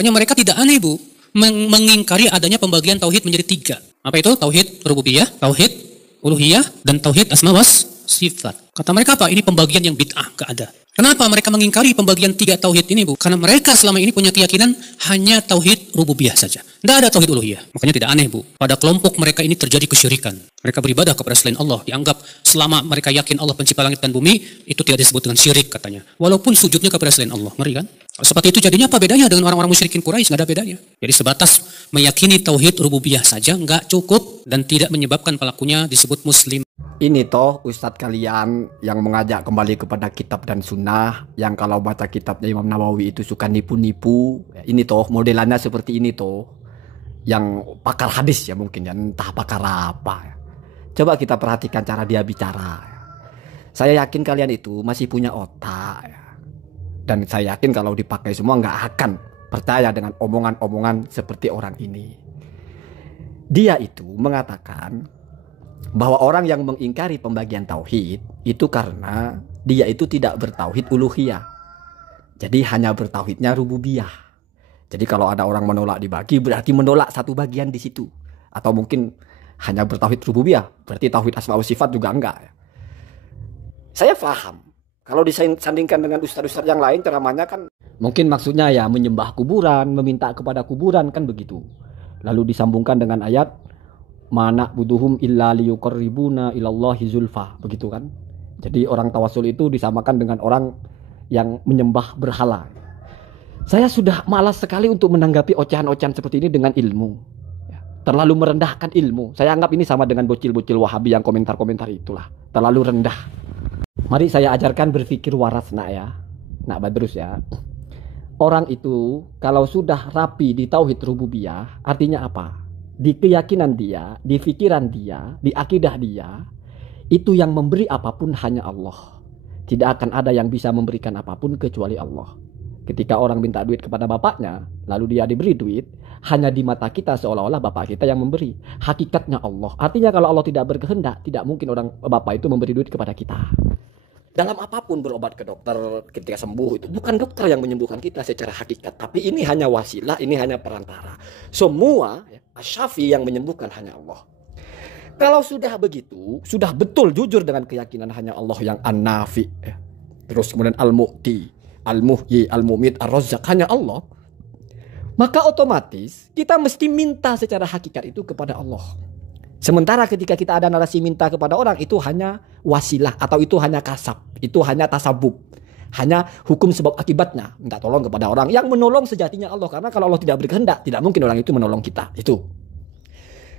Makanya mereka tidak aneh Bu, mengingkari adanya pembagian tauhid menjadi 3. Apa itu? Tauhid rububiyah, tauhid uluhiyah, dan tauhid asma was sifat. Kata mereka apa? Ini pembagian yang bid'ah, gak ada. Kenapa mereka mengingkari pembagian 3 tauhid ini Bu? Karena mereka selama ini punya keyakinan hanya tauhid rububiyah saja. Tidak ada tauhid uluhiyah. Makanya tidak aneh Bu, pada kelompok mereka ini terjadi kesyirikan. Mereka beribadah kepada selain Allah. Dianggap selama mereka yakin Allah pencipta langit dan bumi, itu tidak disebut dengan syirik katanya. Walaupun sujudnya kepada selain Allah. Ngeri kan? Seperti itu jadinya apa bedanya dengan orang-orang musyrikin Quraisy? Nggak ada bedanya. Jadi sebatas meyakini tauhid rububiyah saja nggak cukup dan tidak menyebabkan pelakunya disebut muslim. Ini toh ustadz kalian yang mengajak kembali kepada kitab dan sunnah, yang kalau baca kitabnya Imam Nawawi itu suka nipu-nipu. Ini toh modelannya seperti ini toh, yang pakar hadis ya mungkin ya, entah pakar apa. Coba kita perhatikan cara dia bicara. Saya yakin kalian itu masih punya otak ya. Dan saya yakin kalau dipakai semua nggak akan percaya dengan omongan-omongan seperti orang ini. Dia itu mengatakan bahwa orang yang mengingkari pembagian tauhid itu karena dia itu tidak bertauhid uluhiyah. Jadi hanya bertauhidnya rububiyah. Jadi kalau ada orang menolak dibagi berarti menolak satu bagian di situ. Atau mungkin hanya bertauhid rububiyah, berarti tauhid asma wa sifat juga enggak. Saya paham. Kalau disandingkan dengan ustaz-ustaz yang lain ceramahnya kan mungkin maksudnya ya menyembah kuburan, meminta kepada kuburan kan begitu. Lalu disambungkan dengan ayat mana buduhum illa liyuqarribuna ilallahi zulfa, begitu kan. Jadi orang tawasul itu disamakan dengan orang yang menyembah berhala. Saya sudah malas sekali untuk menanggapi ocehan-ocehan seperti ini dengan ilmu. Terlalu merendahkan ilmu. Saya anggap ini sama dengan bocil-bocil Wahabi yang komentar-komentar itulah. Terlalu rendah. Mari saya ajarkan berpikir waras nak ya. Nak Badrus ya. Orang itu kalau sudah rapi di tauhid rububiyah artinya apa? Di keyakinan dia, di pikiran dia, di akidah dia, itu yang memberi apapun hanya Allah. Tidak akan ada yang bisa memberikan apapun kecuali Allah. Ketika orang minta duit kepada bapaknya, lalu dia diberi duit, hanya di mata kita seolah-olah bapak kita yang memberi. Hakikatnya Allah. Artinya kalau Allah tidak berkehendak, tidak mungkin orang bapak itu memberi duit kepada kita. Dalam apapun berobat ke dokter ketika sembuh itu bukan dokter yang menyembuhkan kita secara hakikat, tapi ini hanya wasilah, ini hanya perantara. Semua Asy-Syafi yang menyembuhkan hanya Allah. Kalau sudah begitu, sudah betul jujur dengan keyakinan hanya Allah yang An-Nafi, terus kemudian Al-Mu'ti, Al-Muhyi, Al-Mumit, Ar-Razzaq, hanya Allah, maka otomatis kita mesti minta secara hakikat itu kepada Allah. Sementara ketika kita ada narasi minta kepada orang itu hanya wasilah atau itu hanya kasab, itu hanya tasabub, hanya hukum sebab akibatnya. Minta tolong kepada orang yang menolong sejatinya Allah, karena kalau Allah tidak berkehendak tidak mungkin orang itu menolong kita. Itu.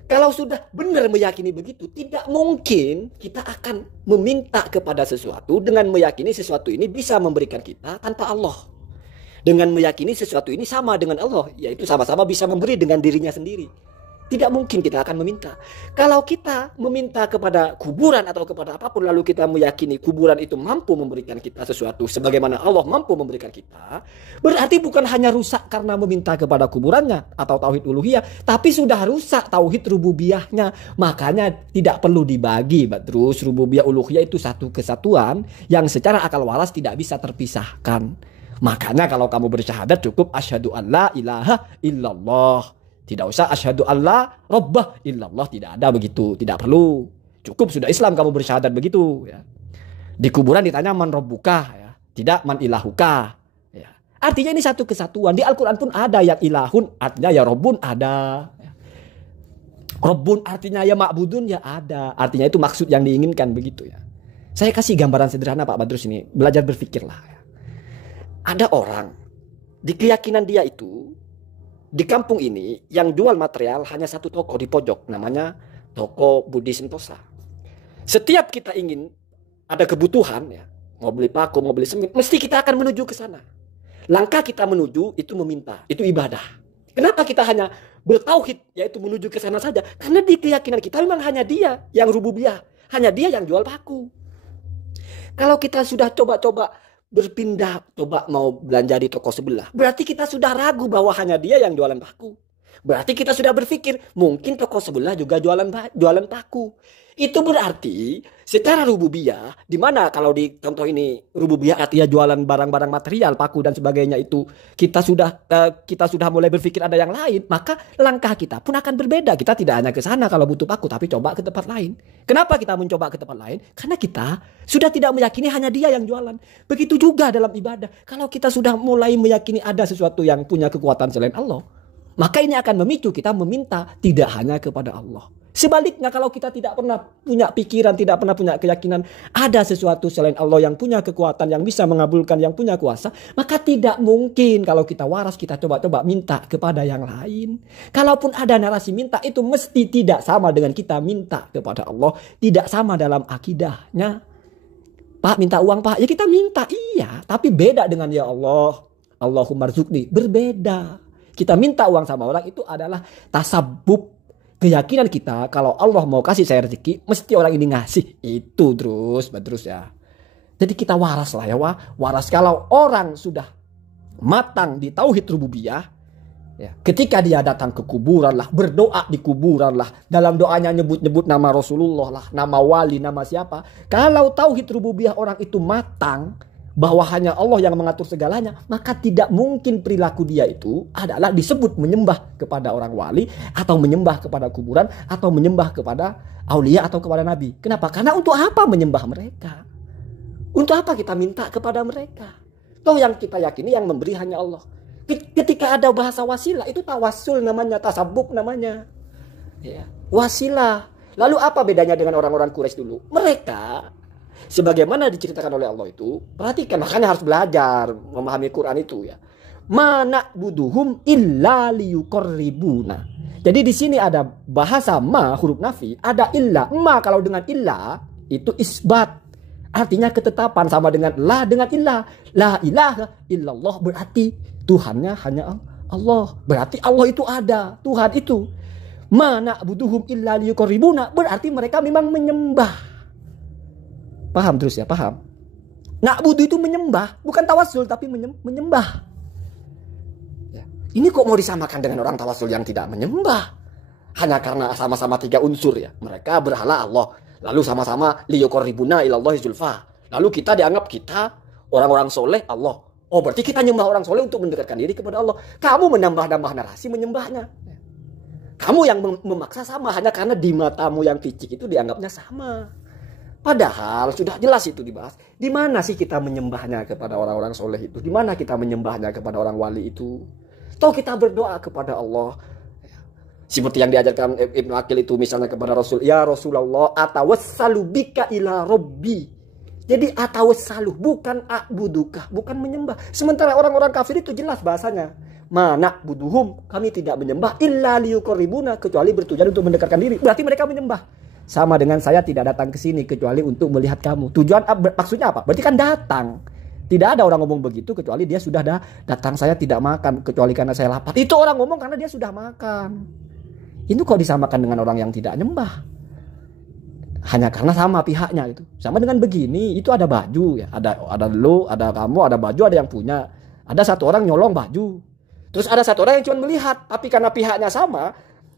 Kalau sudah benar meyakini begitu, tidak mungkin kita akan meminta kepada sesuatu dengan meyakini sesuatu ini bisa memberikan kita tanpa Allah. Dengan meyakini sesuatu ini sama dengan Allah, yaitu sama-sama bisa memberi dengan dirinya sendiri. Tidak mungkin kita akan meminta. Kalau kita meminta kepada kuburan atau kepada apapun lalu kita meyakini kuburan itu mampu memberikan kita sesuatu sebagaimana Allah mampu memberikan kita, berarti bukan hanya rusak karena meminta kepada kuburannya atau tauhid uluhiyah, tapi sudah rusak tauhid rububiyahnya. Makanya tidak perlu dibagi, terus rububiyah uluhiyah itu satu kesatuan yang secara akal waras tidak bisa terpisahkan. Makanya kalau kamu bersyahadat cukup asyhadu an la ilaha illallah. Tidak usah asyhadu alla rabbah illallah, tidak ada begitu, tidak perlu. Cukup sudah Islam kamu bersyahadat begitu ya. Di kuburan ditanya man rabbuka ya, tidak man ilahuka ya. Artinya ini satu kesatuan. Di Al-Qur'an pun ada yang ilahun artinya ya rabbun ada. Ya. Rabbun artinya ya ma'budun ya ada. Artinya itu maksud yang diinginkan begitu ya. Saya kasih gambaran sederhana Pak Badrus ini, belajar berpikirlah ya. Ada orang di keyakinan dia itu di kampung ini yang jual material hanya satu toko di pojok, namanya toko Budi Sentosa. Setiap kita ingin ada kebutuhan ya, mau beli paku, mau beli semen, mesti kita akan menuju ke sana. Langkah kita menuju itu meminta, itu ibadah. Kenapa kita hanya bertauhid yaitu menuju ke sana saja? Karena di keyakinan kita memang hanya dia yang rububiyah, hanya dia yang jual paku. Kalau kita sudah coba-coba berpindah, coba mau belanja di toko sebelah, berarti kita sudah ragu bahwa hanya dia yang jualan paku. Berarti kita sudah berpikir mungkin toko sebelah juga jualan paku. Itu berarti secara rububiyah, di mana kalau di contoh ini rububiyah artinya jualan barang-barang material, paku dan sebagainya itu kita sudah mulai berpikir ada yang lain, maka langkah kita pun akan berbeda. Kita tidak hanya ke sana kalau butuh paku, tapi coba ke tempat lain. Kenapa kita mencoba ke tempat lain? Karena kita sudah tidak meyakini hanya dia yang jualan. Begitu juga dalam ibadah. Kalau kita sudah mulai meyakini ada sesuatu yang punya kekuatan selain Allah, maka ini akan memicu kita meminta tidak hanya kepada Allah. Sebaliknya kalau kita tidak pernah punya pikiran, tidak pernah punya keyakinan ada sesuatu selain Allah yang punya kekuatan, yang bisa mengabulkan, yang punya kuasa, maka tidak mungkin kalau kita waras kita coba-coba minta kepada yang lain. Kalaupun ada narasi minta itu mesti tidak sama dengan kita minta kepada Allah, tidak sama dalam akidahnya. Pak minta uang Pak, ya kita minta iya, tapi beda dengan ya Allah, Allahumma rzuqni, berbeda. Kita minta uang sama orang itu adalah tasabbub. Keyakinan kita kalau Allah mau kasih saya rezeki, mesti orang ini ngasih. Itu terus ya. Jadi kita waras lah ya. Waras kalau orang sudah matang di tauhid rububiyah. Ya, ketika dia datang ke kuburan lah, berdoa di kuburan lah. Dalam doanya nyebut-nyebut nama Rasulullah lah, nama wali, nama siapa. Kalau tauhid rububiyah orang itu matang, bahwa hanya Allah yang mengatur segalanya, maka tidak mungkin perilaku dia itu adalah disebut menyembah kepada orang wali, atau menyembah kepada kuburan, atau menyembah kepada aulia atau kepada nabi. Kenapa? Karena untuk apa menyembah mereka? Untuk apa kita minta kepada mereka? Toh yang kita yakini yang memberi hanya Allah. Ketika ada bahasa wasilah, itu tawassul namanya, tasabuk namanya. Ya, wasilah. Lalu apa bedanya dengan orang-orang Quraisy dulu? Mereka sebagaimana diceritakan oleh Allah itu, perhatikan, makanya harus belajar memahami Quran itu ya. Mana buduhum illa liyuqarribuna. Jadi di sini ada bahasa ma huruf nafi, ada illa. Ma kalau dengan illa itu isbat, artinya ketetapan, sama dengan la dengan illa. La ilaha illallah berarti Tuhannya hanya Allah. Berarti Allah itu ada, Tuhan itu. Mana buduhum illa liyuqarribuna berarti mereka memang menyembah. Paham terus ya, paham? Na'budu itu menyembah, bukan tawasul tapi menyembah. Ya. Ini kok mau disamakan dengan orang tawasul yang tidak menyembah? Hanya karena sama-sama 3 unsur ya. Mereka berhala Allah, lalu sama-sama liyuqarribuna ilallahi zulfa. Lalu kita dianggap kita orang-orang soleh Allah. Oh berarti kita nyembah orang soleh untuk mendekatkan diri kepada Allah. Kamu menambah-nambah narasi menyembahnya. Kamu yang memaksa sama hanya karena di matamu yang picik itu dianggapnya sama. Padahal sudah jelas itu dibahas. Di mana sih kita menyembahnya kepada orang-orang soleh itu? Di mana kita menyembahnya kepada orang wali itu? Toh kita berdoa kepada Allah. Seperti yang diajarkan Ibnu Aqil itu misalnya kepada Rasul. Ya Rasulullah atawassalu bika ila Rabbi. Jadi atawassalu bukan a'buduka, bukan menyembah. Sementara orang-orang kafir itu jelas bahasanya. Mana buduhum, kami tidak menyembah illa liyuqarribuna, kecuali bertujuan untuk mendekatkan diri. Berarti mereka menyembah. Sama dengan saya tidak datang ke sini kecuali untuk melihat kamu. Tujuan maksudnya apa? Berarti kan datang. Tidak ada orang ngomong begitu kecuali dia sudah datang. Saya tidak makan kecuali karena saya lapar. Itu orang ngomong karena dia sudah makan. Ini kok disamakan dengan orang yang tidak nyembah? Hanya karena sama pihaknya itu. Sama dengan begini, itu ada baju ya. Ada lu, ada kamu, ada baju, ada yang punya. Ada satu orang nyolong baju. Terus ada satu orang yang cuma melihat, tapi karena pihaknya sama,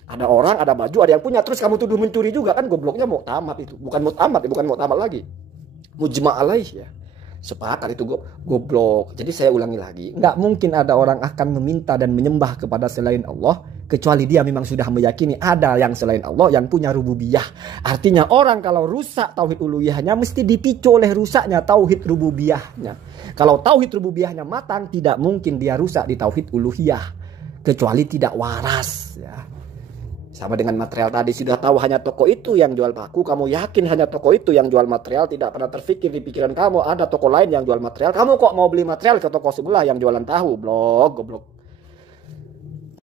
ada orang, ada baju, ada yang punya. Terus kamu tuduh mencuri juga, kan gobloknya mu'tamat itu. Bukan mu'tamat lagi. Mujma' alaih ya. Sepakat itu goblok. Jadi saya ulangi lagi, nggak mungkin ada orang akan meminta dan menyembah kepada selain Allah kecuali dia memang sudah meyakini ada yang selain Allah yang punya rububiyah. Artinya orang kalau rusak tauhid uluhiyahnya mesti dipicu oleh rusaknya tauhid rububiyahnya. Kalau tauhid rububiyahnya matang, tidak mungkin dia rusak di tauhid uluhiyah kecuali tidak waras ya. Sama dengan material tadi, sudah tahu hanya toko itu yang jual paku, kamu yakin hanya toko itu yang jual material, tidak pernah terfikir di pikiran kamu ada toko lain yang jual material. Kamu kok mau beli material ke toko sebelah yang jualan tahu? Goblok.